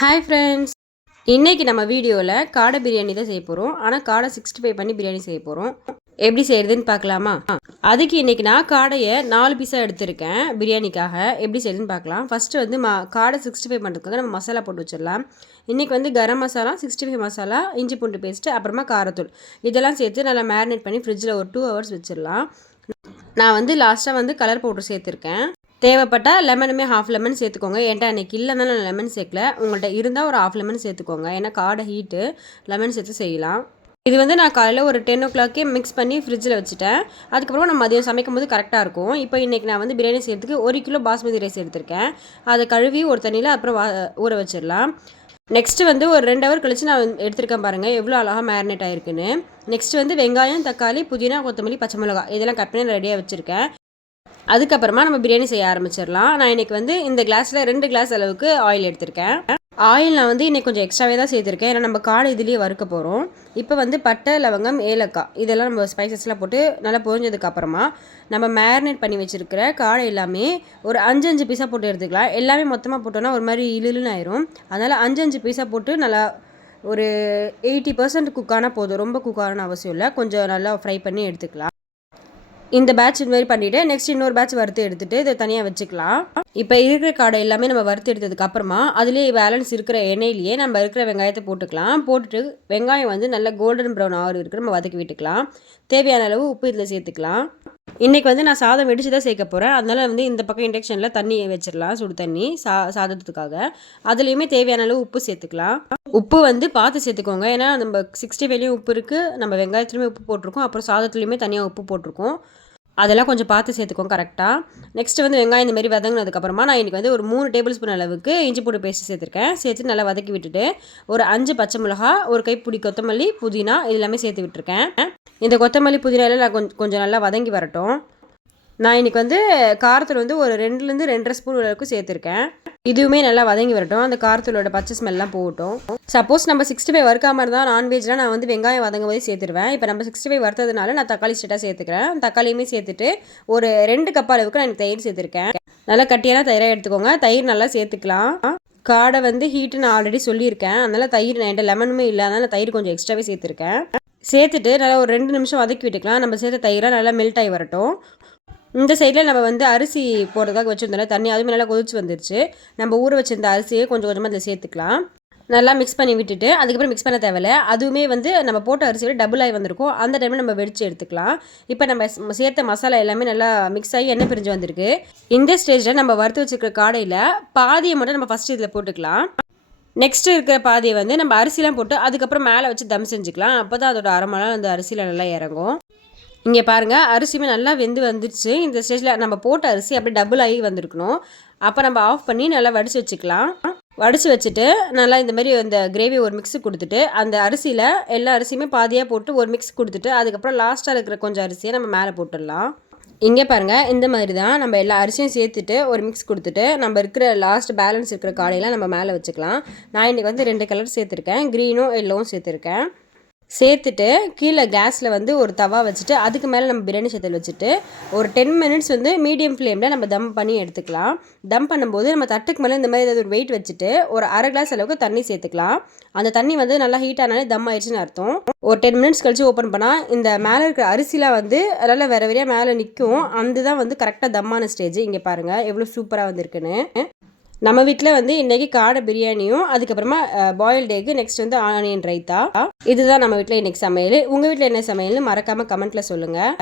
Hi friends, இன்றைக்கி நம்ம வீடியோவில் காடை பிரியாணி தான் செய்ய போகிறோம். ஆனால் காடை 65 பண்ணி பிரியாணி செய்ய போகிறோம். எப்படி செய்கிறதுன்னு பார்க்கலாமா? அதுக்கு இன்றைக்கி நான் காடையை 4 பீஸாக எடுத்திருக்கேன். பிரியாணிக்காக எப்படி செய்யுதுன்னு பார்க்கலாம். ஃபஸ்ட்டு வந்து காடை 65 பண்ணுறதுக்காக நம்ம மசாலா போட்டு வச்சிடலாம். இன்றைக்கி வந்து கரம் மசாலா, 65 மசாலா, இஞ்சி பூண்டு பேஸ்ட்டு, அப்புறமா காரத்தூள் இதெல்லாம் சேர்த்து நல்லா மேரினேட் பண்ணி ஃப்ரிட்ஜில் ஒரு 2 ஹவர்ஸ் வச்சிடலாம். நான் வந்து லாஸ்ட்டாக வந்து கலர் பவுடர் சேர்த்துருக்கேன். தேவைப்பட்டால் லெமனுமே ஹாஃப் லெமன் சேர்த்துக்கோங்க. என்கிட்ட அன்றைக்கி இல்லைன்னா நான் லெமன் சேர்க்கல. உங்கள்கிட்ட இருந்தால் ஒரு ஹாஃப் லெமன் சேர்த்துக்கோங்க. ஏன்னா காடை ஹீட்டு, லெமன் சேர்த்து செய்யலாம். இது வந்து நான் காலையில் ஒரு 10 o'clockே மிக்ஸ் பண்ணி ஃப்ரிட்ஜில் வச்சுட்டேன். அதுக்கப்புறமா நம்ம மதியம் சமைக்கும் போது கரெக்டாக இருக்கும். இப்போ இன்றைக்கி நான் வந்து பிரியாணி செய்கிறதுக்கு 1 கிலோ பாஸ்மதி ரைஸ் எடுத்திருக்கேன். அதை கழுவி ஒரு தண்ணியில் அப்புறம் ஊற வச்சிடலாம். நெக்ஸ்ட்டு வந்து ஒரு 2 ஹவர் கழித்து நான் எடுத்திருக்கேன் பாருங்கள், எவ்வளோ அழகாக மேரினேட் ஆகிருக்குன்னு. நெக்ஸ்ட்டு வந்து வெங்காயம், தக்காளி, புதினா, கொத்தமல்லி, பச்சை மிளகா இதெல்லாம் கட் பண்ணி ரெடியாக வச்சுருக்கேன். அதுக்கப்புறமா நம்ம பிரியாணி செய்ய ஆரம்பிச்சிடலாம். நான் இன்றைக்கி வந்து இந்த கிளாஸில் 2 கிளாஸ் அளவுக்கு ஆயில் எடுத்திருக்கேன். ஆயில் நான் வந்து இன்றைக்கி கொஞ்சம் எக்ஸ்ட்ராவே தான் சேர்த்துருக்கேன். ஏன்னா நம்ம காடை இதுலேயே வறுக்க போகிறோம். இப்போ வந்து பட்டை, லவங்கம், ஏலக்காய் இதெல்லாம் நம்ம ஸ்பைசஸ்லாம் போட்டு நல்லா பொரிஞ்சதுக்கப்புறமா நம்ம மேரினேட் பண்ணி வச்சுருக்கிற காடை எல்லாமே ஒரு 5 பீஸாக போட்டு எடுத்துக்கலாம். எல்லாமே மொத்தமாக போட்டோன்னா ஒரு மாதிரி இழுன்னு ஆயிரும். அதனால் 5 பீஸாக போட்டு நல்லா ஒரு 80% குக்கானால் போதும். ரொம்ப குக்கான அவசியம் இல்லை. கொஞ்சம் நல்லா ஃப்ரை பண்ணி எடுத்துக்கலாம். இந்த பேட்ச் இது மாதிரி பண்ணிவிட்டு நெக்ஸ்ட் இன்னொரு பேட்ச் வறுத்து எடுத்துகிட்டு இதை தனியாக வச்சுக்கலாம். இப்போ இருக்கிற காடை எல்லாமே நம்ம வறுத்து எடுத்ததுக்கு அப்புறமா அதுலேயே பேலன்ஸ் இருக்கிற எண்ணெயிலேயே நம்ம இருக்கிற வெங்காயத்தை போட்டுக்கலாம். போட்டுட்டு வெங்காயம் வந்து நல்லா கோல்டன் ப்ரௌன் ஆறு இருக்கிற நம்ம வதக்கி விட்டுக்கலாம். தேவையான அளவு உப்பு இதில் சேர்த்துக்கலாம். இன்றைக்கி வந்து நான் சாதம் வெடிச்சு தான் சேர்க்க போகிறேன். அதனால் வந்து இந்த பக்கம் இண்டக்ஷனில் தண்ணி வச்சிடலாம், சுடு தண்ணி சாதத்துக்காக. அதுலேயுமே தேவையான அளவு உப்பு சேர்த்துக்கலாம். உப்பு வந்து பார்த்து சேர்த்துக்கோங்க. ஏன்னா நம்ம 65லேயும் உப்பு இருக்குது, நம்ம வெங்காயத்துலேயுமே உப்பு போட்டிருக்கோம், அப்புறம் சாதத்துலேயுமே தனியாக உப்பு போட்டிருக்கோம். அதெல்லாம் கொஞ்சம் பார்த்து சேர்த்துக்கோங்க கரெக்டாக. நெக்ஸ்ட்டு வந்து வெங்காயம் இந்த மாதிரி வதங்கினதுக்கப்புறமா நான் இன்றைக்கி வந்து ஒரு 3 டேபிள் ஸ்பூன் அளவுக்கு இஞ்சி பூண்டு பேஸ்ட் சேர்த்துருக்கேன். சேர்த்து நல்லா வதக்கி விட்டுட்டு ஒரு 5 பச்சை மிளகா, ஒரு கைப்பிடி கொத்தமல்லி, புதினா எல்லாமே சேர்த்து விட்டுருக்கேன். இந்த கொத்தமல்லி புதினா எல்லாம் கொஞ்சம் நல்லா வதங்கி வரட்டும். நான் இன்றைக்கி வந்து காரத்தூள் வந்து ஒரு 2லேருந்து 2.5 ஸ்பூன் அளவுக்கு சேர்த்துருக்கேன். இதுவுமே நல்லா வதங்கி வரட்டும். அந்த காரத்தூளோட பச்சை ஸ்மெல்லாம் போகட்டும். சப்போஸ் நம்ம 65 வறுக்காமல் இருந்தால் நான்வெஜ்லாம் நான் வந்து வெங்காயம் வதங்கும் போதே சேர்த்துருவேன். இப்போ நம்ம 65 வறுத்ததுனால நான் தக்காளி ஸ்ட்ரெயிட்டாக சேர்த்துக்கிறேன். தக்காளியுமே சேர்த்துட்டு ஒரு 2 கப் அளவுக்கு நான் தயிர் சேர்த்துருக்கேன். நல்லா கட்டியான தயிராக எடுத்துக்கோங்க. தயிர் நல்லா சேர்த்துக்கலாம். காடை வந்து ஹீட்டு நான் ஆல்ரெடி சொல்லியிருக்கேன். அதனால் தயிர் என்கிட்ட லெமனுமே இல்லை, அதனால் தயிர் கொஞ்சம் எக்ஸ்ட்ராவே சேர்த்துருக்கேன். சேர்த்துட்டு நல்லா ஒரு 2 நிமிஷம் வதக்கி விட்டுக்கலாம். நம்ம சேர்த்த தயிராக நல்லா மெல்ட் ஆகி வரட்டும். இந்த சைடில் நம்ம வந்து அரிசி போடுறதுக்காக வச்சுருந்தோம் தண்ணி, அதுவுமே நல்லா கொதிச்சு வந்துருச்சு. நம்ம ஊற வச்சிருந்த அரிசியை கொஞ்சம் கொஞ்சமாக அதில் சேர்த்துக்கலாம். நல்லா மிக்ஸ் பண்ணி விட்டுட்டு அதுக்கப்புறம் மிக்ஸ் பண்ண தேவையில்லை. அதுவுமே வந்து நம்ம போட்ட அரிசியோட டபுள் ஆகி வந்திருக்கும். அந்த டைமில் நம்ம வெடிச்சு எடுத்துக்கலாம். இப்போ நம்ம சேர்த்த மசாலா எல்லாமே நல்லா மிக்ஸ் ஆகி எண்ணெய் பிரிஞ்சு வந்திருக்கு. இந்த ஸ்டேஜில் நம்ம வறுத்து வச்சுருக்கிற காடையில் பாதியை மட்டும் நம்ம ஃபஸ்ட்டு இதில் போட்டுக்கலாம். நெக்ஸ்ட்டு இருக்கிற பாதியை வந்து நம்ம அரிசிலாம் போட்டு அதுக்கப்புறம் மேலே வச்சு தம் செஞ்சுக்கலாம். அப்போ தான் அதோட அரைமலாம் அந்த அரிசியில் நல்லா இறங்கும். இங்கே பாருங்கள், அரிசியுமே நல்லா வெந்து வந்துடுச்சு. இந்த ஸ்டேஜில் நம்ம போட்ட அரிசி அப்படியே டபுள் ஆகி வந்திருக்கணும். அப்போ நம்ம ஆஃப் பண்ணி நல்லா வடித்து வச்சுக்கலாம். வடித்து வச்சுட்டு நல்லா இந்த மாதிரி அந்த கிரேவி ஒரு மிக்ஸு கொடுத்துட்டு அந்த அரிசியில் எல்லா அரிசியுமே பாதியாக போட்டு ஒரு மிக்ஸ் கொடுத்துட்டு அதுக்கப்புறம் லாஸ்ட்டாக இருக்கிற கொஞ்சம் அரிசியை நம்ம மேலே போட்டுடலாம். இங்கே பாருங்கள், இந்த மாதிரி தான் நம்ம எல்லா அரிசியும் சேர்த்துட்டு ஒரு மிக்ஸ் கொடுத்துட்டு நம்ம இருக்கிற லாஸ்ட் பேலன்ஸ் இருக்கிற காடையெல்லாம் நம்ம மேலே வச்சுக்கலாம். நான் இன்றைக்கி வந்து 2 கலர் சேர்த்துருக்கேன், க்ரீனும் எல்லோவும் சேர்த்துருக்கேன். சேர்த்துட்டு கீழே கேஸில் வந்து ஒரு தவா வச்சுட்டு அதுக்கு மேலே நம்ம பிரியாணி சத்தல் வச்சுட்டு ஒரு 10 மினிட்ஸ் வந்து மீடியம் ஃப்ளேமில் நம்ம தம் பண்ணி எடுத்துக்கலாம். தம் பண்ணும்போது நம்ம தட்டுக்கு மேலே இந்த மாதிரி ஏதாவது ஒரு வெயிட் வச்சுட்டு ஒரு 1/2 கிளாஸ் அளவுக்கு தண்ணி சேர்த்துக்கலாம். அந்த தண்ணி வந்து நல்லா ஹீட் ஆனாலே தம் ஆயிடுச்சுன்னு அர்த்தம். ஒரு 10 மினிட்ஸ் கழிச்சு ஓப்பன் பண்ணால் இந்த மேலே இருக்கிற அரிசிலாம் வந்து அதனால் வேறு வேறையாக மேலே நிற்கும். அந்த தான் வந்து கரெக்டாக தம்மான ஸ்டேஜ். இங்கே பாருங்கள் எவ்வளோ சூப்பராக வந்திருக்குன்னு. நம்ம வீட்டில் வந்து இன்றைக்கி காடை பிரியாணியும் அதுக்கப்புறமா பாயில்டு எக்கு, நெக்ஸ்ட் வந்து ஆனியன் ரைத்தா. இதுதான் நம்ம வீட்டில் இன்றைக்கி சமையல். உங்கள் வீட்டில் என்ன சமையல்னு மறக்காமல் கமெண்ட்டில் சொல்லுங்கள்.